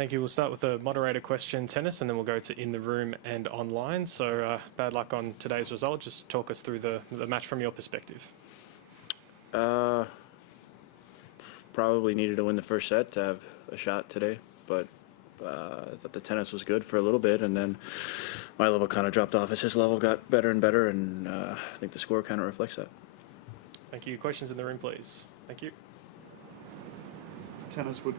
Thank you. We'll start with the moderator question, Tennis, and then we'll go to in the room and online. So bad luck on today's result. Just talk us through the match from your perspective. Probably needed to win the first set to have a shot today, but I thought the tennis was good for a little bit, and then my level kind of dropped off as his level got better and better, and I think the score kind of reflects that. Thank you. Questions in the room, please. Thank you. Tennis, would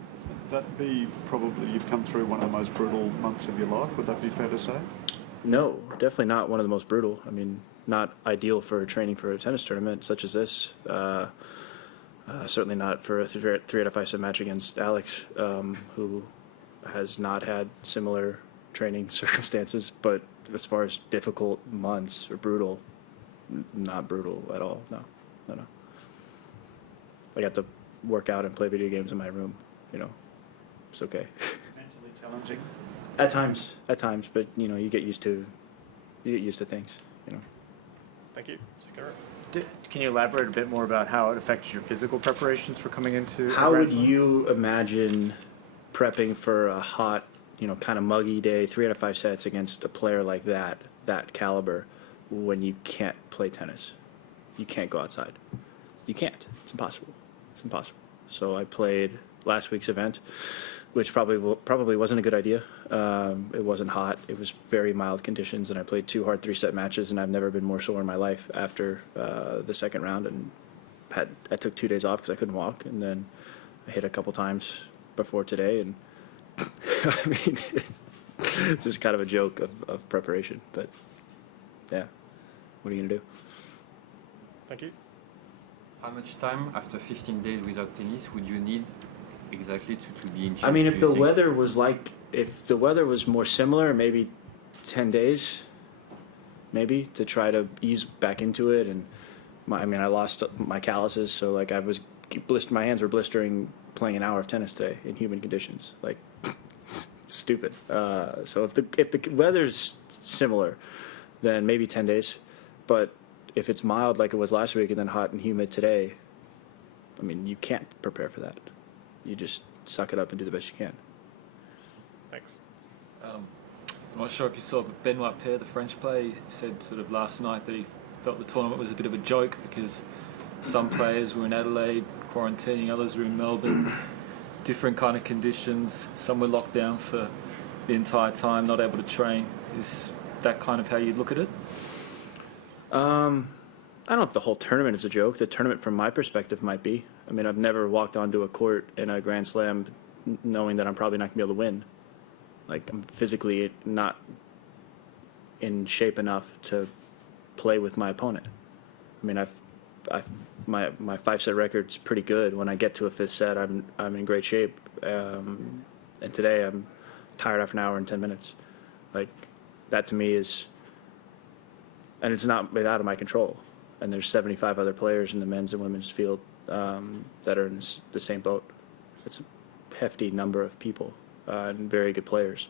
that be probably, you've come through one of the most brutal months of your life, would that be fair to say? No, definitely not one of the most brutal. I mean, not ideal for training for a tennis tournament such as this. Certainly not for a 3 out of 5 set match against Alex, who has not had similar training circumstances. But as far as difficult months or brutal, not brutal at all. No. I got to work out and play video games in my room. It's okay. Mentally challenging? At times, but you get used to things. Thank you. Second row. Can you elaborate a bit more about how it affects your physical preparations for coming into? How would you imagine prepping for a hot, kind of muggy day, 3 out of 5 sets against a player like that caliber, when you can't play tennis? You can't go outside. You can't. It's impossible. So I played last week's event, which probably wasn't a good idea. It wasn't hot. It was very mild conditions, and I played 2 hard 3-set matches, and I've never been more sore in my life after the second round. And I took 2 days off because I couldn't walk, and then I hit a couple times before today, and I mean, it's just kind of a joke of preparation. But yeah, what are you gonna do? Thank you. How much time after 15 days without tennis would you need exactly to be in shape? I mean, if the weather was more similar, maybe 10 days, maybe, to try to ease back into it. And I lost my calluses, so like my hands were blistering playing an hour of tennis today in humid conditions, like stupid. So if the weather's similar, then maybe 10 days, but if it's mild like it was last week and then hot and humid today, I mean, you can't prepare for that. You just suck it up and do the best you can. Thanks. I'm not sure if you saw, but Benoit Paire, the French player, he said sort of last night that he felt the tournament was a bit of a joke because some players were in Adelaide quarantining, others were in Melbourne, different kind of conditions. Some were locked down for the entire time, not able to train. Is that kind of how you look at it? I don't know if the whole tournament is a joke. The tournament, from my perspective, might be. I mean, I've never walked onto a court in a Grand Slam knowing that I'm probably not going to be able to win. Like, I'm physically not in shape enough to play with my opponent. I mean, my 5-set record's pretty good. When I get to a 5th set, I'm in great shape. And today I'm tired after an hour and 10 minutes. Like, that to me is, and it's not out of my control. And there's 75 other players in the men's and women's field that are in the same boat. It's a hefty number of people and very good players.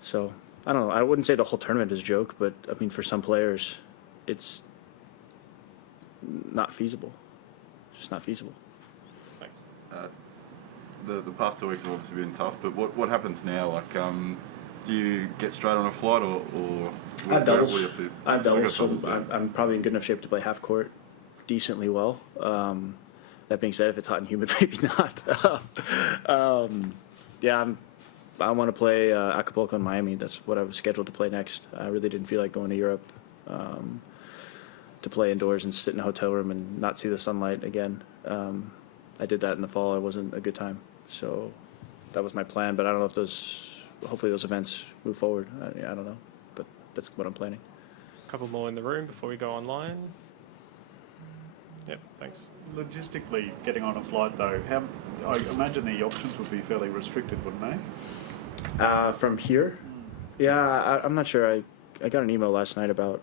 So I don't know. I wouldn't say the whole tournament is a joke, but I mean, for some players, it's not feasible. It's just not feasible. Thanks. The past 2 weeks have obviously been tough, but what happens now? Like, do you get straight on a flight, or I have doubles. I have doubles, so I'm probably in good enough shape to play half court decently well. That being said, if it's hot and humid, maybe not. I want to play Acapulco and Miami. That's what I was scheduled to play next. I really didn't feel like going to Europe to play indoors and sit in a hotel room and not see the sunlight again. I did that in the fall. It wasn't a good time. So that was my plan, but I don't know if hopefully those events move forward. I don't know, but that's what I'm planning. A couple more in the room before we go online. Yep, thanks. Logistically, getting on a flight though, I imagine the options would be fairly restricted, wouldn't they? From here? Yeah, I'm not sure. I got an email last night about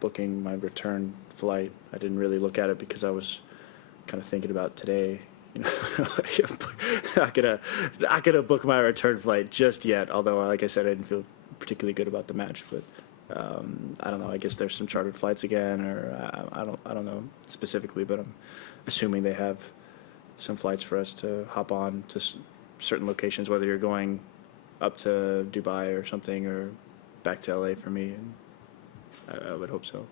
booking my return flight. I didn't really look at it because I was kind of thinking about today. Not gonna book my return flight just yet. Although, like I said, I didn't feel particularly good about the match. But I don't know. I guess there's some chartered flights again, or I don't know specifically. But I'm assuming they have some flights for us to hop on to certain locations, whether you're going up to Dubai or something or back to LA for me. And I would hope so.